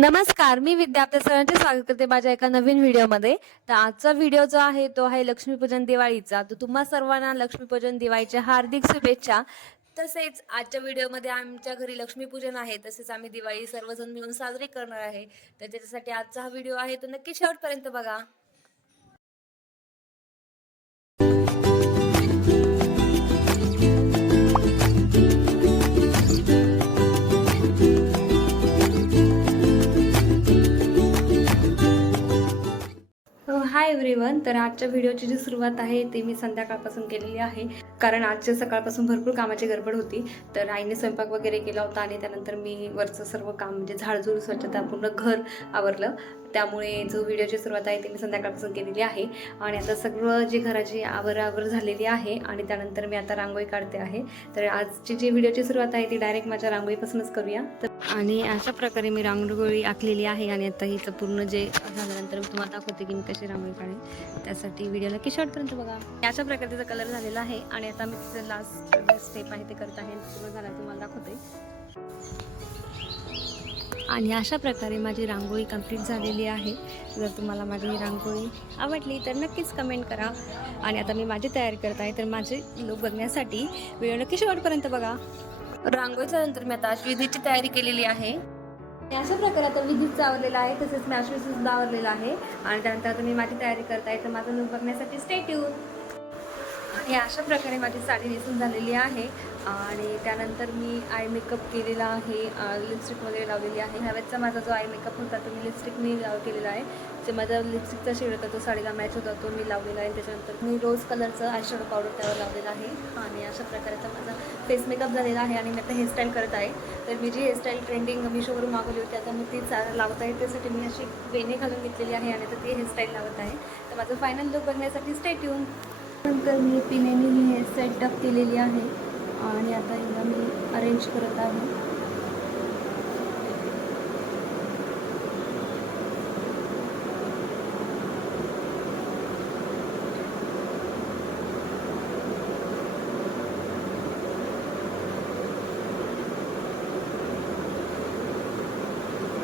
नमस्कार, मी विद्या. आपल्या सर्वांचे स्वागत करते माझ्या एका नवीन व्हिडिओमध्ये. तर आजचा व्हिडिओ जो आहे तो आहे लक्ष्मीपूजन दिवाळीचा. तर तुम्हा सर्वांना लक्ष्मीपूजन दिवाळीच्या हार्दिक शुभेच्छा. तसेच आजच्या व्हिडिओमध्ये आमच्या घरी लक्ष्मीपूजन आहे, तसेच आम्ही दिवाळी सर्वजण मिळून साजरी करणार आहे. तर त्याच्यासाठी आजचा हा व्हिडिओ आहे तो नक्की शेवटपर्यंत बघा. Hi everyone. तर आजच्या व्हिडिओची जी सुरुवात आहे ती मी संध्याकाळपासून केलेली आहे, कारण आजच्या सकाळपासून भरपूर कामाची गडबड होती. तर आईने स्वयंपाक वगैरे केला होता आणि त्यानंतर मी वरचं सर्व काम म्हणजे झाडझूड, स्वच्छता, पूर्ण घर आवरलं. त्यामुळे जो व्हिडिओची सुरुवात आहे ती मी संध्याकाळपासून केलेली आहे. आणि आता सगळं जी घराची आवर झालेली आहे आणि त्यानंतर मी आता रांगोळी काढते आहे. तर आजची जी व्हिडिओची सुरुवात आहे ती डायरेक्ट माझ्या रांगोळीपासूनच करूया. आणि अशा प्रकारे मी रांगोळी आखलेली आहे आणि आता हिचं पूर्ण जे झाल्यानंतर मी तुम्हाला दाखवते की मी कशी रांगोळी काढेन. त्यासाठी व्हिडिओला की शेवटपर्यंत बघा. अशा प्रकारे त्याचा कलर झालेला आहे आणि आता मी तिचं लास्ट स्टेप आहे ते करत आहे. पूर्ण झाला तुम्हाला दाखवते. आणि अशा प्रकारे माझी रांगोळी कंप्लीट झालेली आहे. जर तुम्हाला माझी ही रांगोळी आवडली तर नक्कीच कमेंट करा. आणि आता मी माझी तयारी करत आहे, तर माझे लोक बघण्यासाठी व्हिडिओ नक्की शेवटपर्यंत बघा. रांगोळीच्या नंतर मी आता विधीची तयारी केलेली आहे. अशा प्रकारे आता विधीचं आवरलेलं आहे, तसेच मी सुद्धा आवरलेलं आहे. आणि त्यानंतर आता मी माझी तयारी करत आहे, तर माझं लुक बघण्यासाठी स्टे ट्यून. आणि अशा प्रकारे माझी साडी नेसून झालेली आहे. आणि त्यानंतर मी आय मेकअप केलेला आहे, लिपस्टिक वगैरे लावलेली आहे. ह्यावेळेचा माझा जो आय मेकअप होता तो लिपस्टिक मी केलेला आहे. जे माझा लिपस्टिकचा शेड होता तो साडीला मॅच होता तो मी लावलेला आहे. त्याच्यानंतर मी रोज कलरचं आयशॅडो पावडर त्यावर लावलेला आहे. आणि अशा प्रकारचा माझा फेस मेकअप झालेला आहे. आणि मी आता हेअरस्टाईल करत आहे. तर मी जी हेअरस्टाईल ट्रेंडिंग मिशोवरून मागवली होती, आता मी ती लावत आहे. त्यासाठी मी अशी वेणी घालून घेतलेली आहे आणि आता ती हेअरस्टाईल लावत आहे. तर माझं फायनल लुक बघण्यासाठी स्टे ट्यून. नंतर मी पिनेने ही हेअरस्टाईल टप केलेली आहे आणि आता हिला मी अरेंज करत आहे.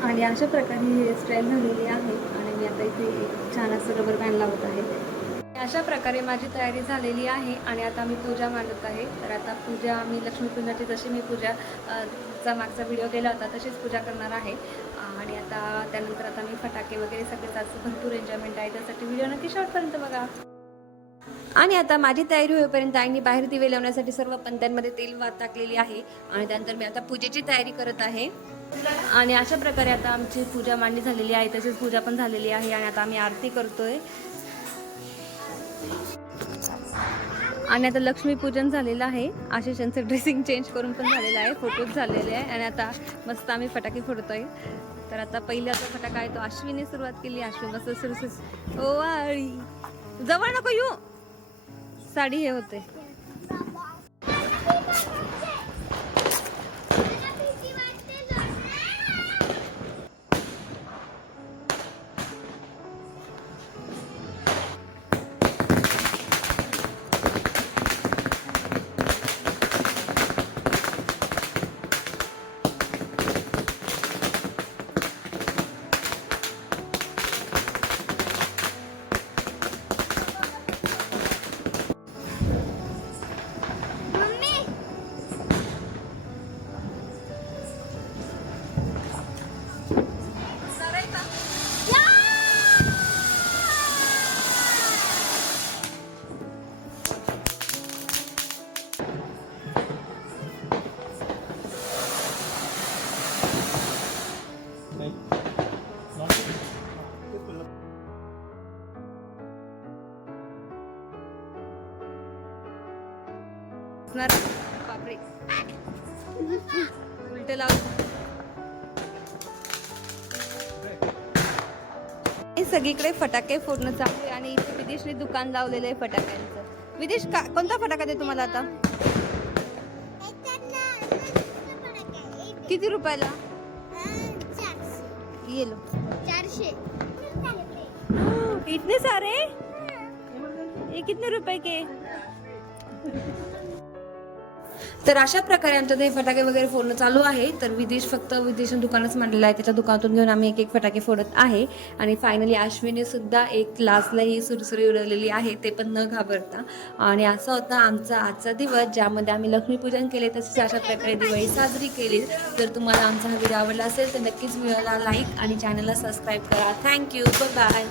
आणि अशा प्रकारे ही हेअरस्टाईल झालेली आहे. आणि मी आता इथे एक छान असं रबर बँड लावत आहे. अशा प्रकारे माझी तयारी झालेली आहे. आणि आता मी पूजा मांडत आहे. तर आता पूजा मी लक्ष्मीपूजनाची जशी मी पूजा चा मागचा व्हिडिओ केला होता तशीच पूजा करणार आहे. आणि आता त्यानंतर आता मी फटाके वगैरे सगळेच आज भरपूर एन्जॉयमेंट आहे, त्यासाठी व्हिडिओ नक्की शेवटपर्यंत बघा. आणि आता माझी तयारी होईपर्यंत आईने बाहेर दिवे लावण्यासाठी सर्व पंत्यांमध्ये तेल टाकलेली आहे. आणि त्यानंतर मी आता पूजेची तयारी करत आहे. आणि अशा प्रकारे आता आमची पूजा मांडणी झालेली आहे, तसेच पूजा पण झालेली आहे. आणि आता आम्ही आरती करतोय. आणि आता लक्ष्मीपूजन झालेलं आहे. आशिषांचं ड्रेसिंग चेंज करून पण झालेलं आहे, फोटोज झालेले आहे. आणि आता मस्त आम्ही फटाके फोडतोय. तर आता पहिल्याचा फटाका आहे तो अश्विनी सुरुवात केली. अश्विन मस्त सुरसुस ओ आळी जवळ नको येऊ, साडी हे होते. बापरे उलट लावलं. सगळीकडे फटाके फोडणं चालू आहे. आणि इथे विदेशने दुकान लावलेलं आहे फटाक्यांचं. विदेश कोणता फटाका दे तुम्हाला आता? किती रुपयाला? ये लो 400. इतने सारे? ये कितने रुपए के? तर अशा प्रकारे आमच्यात हे फटाके वगैरे फोडणं चालू आहे. तर विदेश फक्त विदेशी दुकानच मांडलेलं आहे, त्याच्या दुकानातून घेऊन आम्ही एक एक फटाके फोडत आहे. आणि फायनली अश्विनी सुद्धा एक लास्टला ही सुरसुरी उडवलेली आहे, ते पण न घाबरता. आणि असा होता आमचा आजचा दिवस, ज्यामध्ये आम्ही लक्ष्मीपूजन केले, तसेच अशा प्रकारे दिवाळी साजरी केली. जर तुम्हाला आमचा हा व्हिडिओ आवडला असेल तर नक्कीच व्हिडिओला लाईक आणि चॅनलला सबस्क्राईब करा. Thank you, bye.